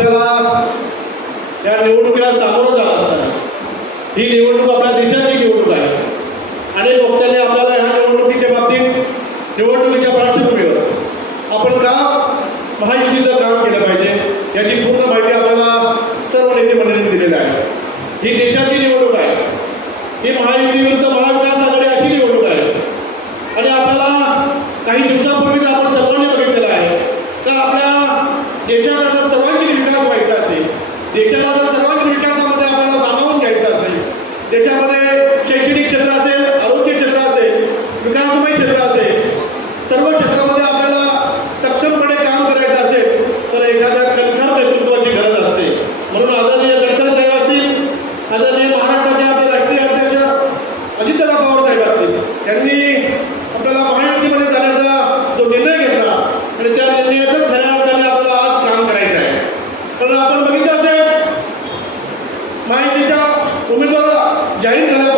आपल्याला त्या निवडणुकीला सामोरं जात असताना ही निवडणूक आपल्या देशाची निवडणूक आहे. अनेक वक्त्यांनी आपल्याला ह्या निवडणुकीच्या बाबतीत निवडणुकीच्या पार्श्वभूमीवर आपण का महायुतीचं काम केलं पाहिजे याची पूर्ण माहिती आपल्याला सर्व नेते मंडळींनी दिलेली आहे. ही देशाची निवडणूक आहे. ही महायुती विरुद्ध महाविकास आघाडी अशी निवडणूक आहे. आणि आपल्याला काही दिवसापूर्वीच आपण 我们党的原则。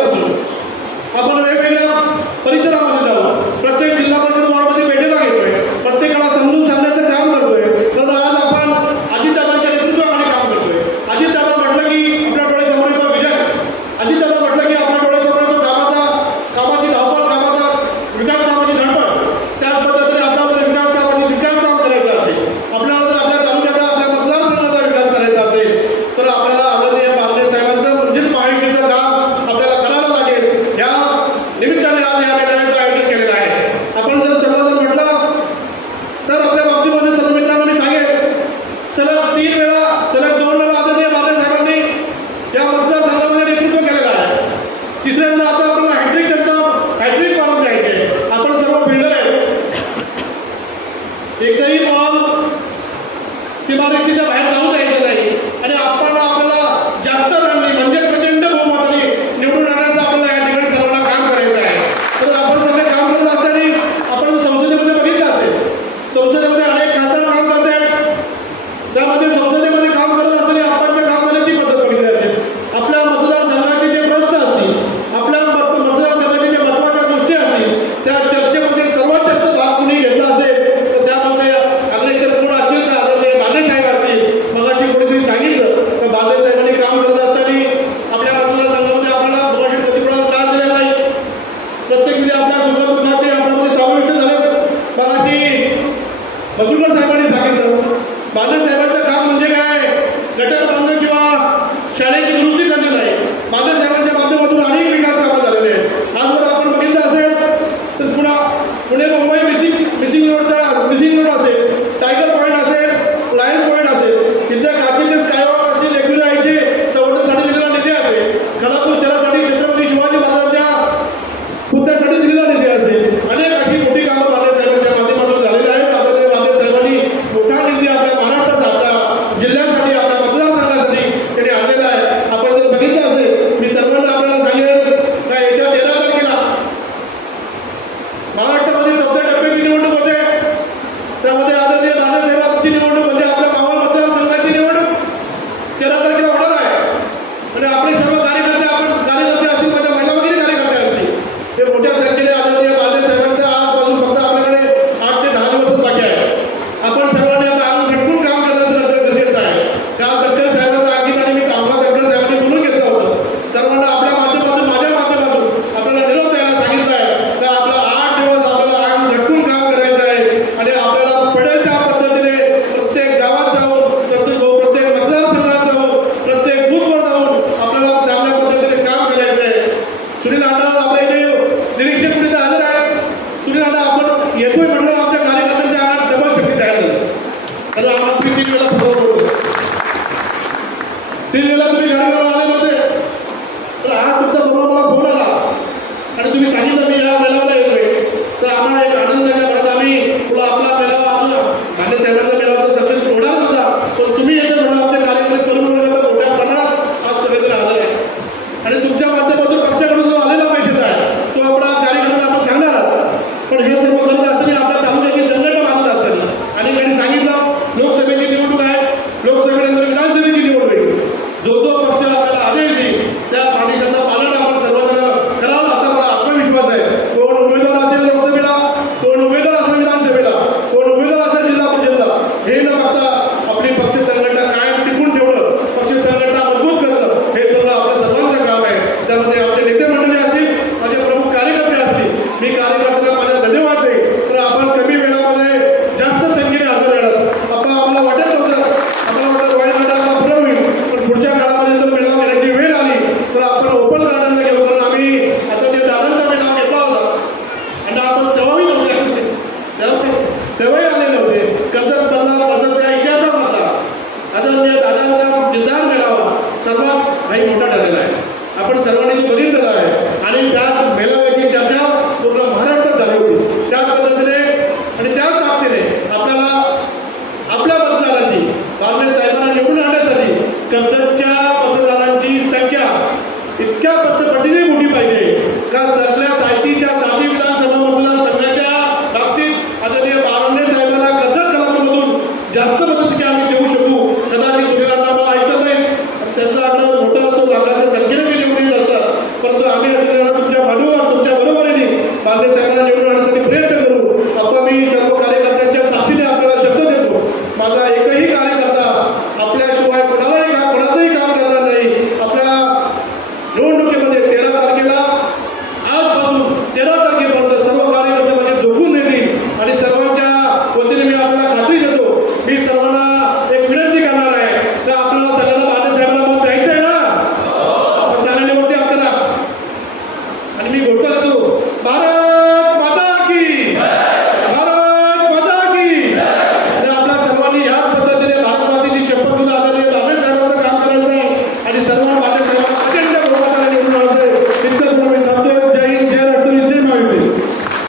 তোমাদের চিন্তা বাইরে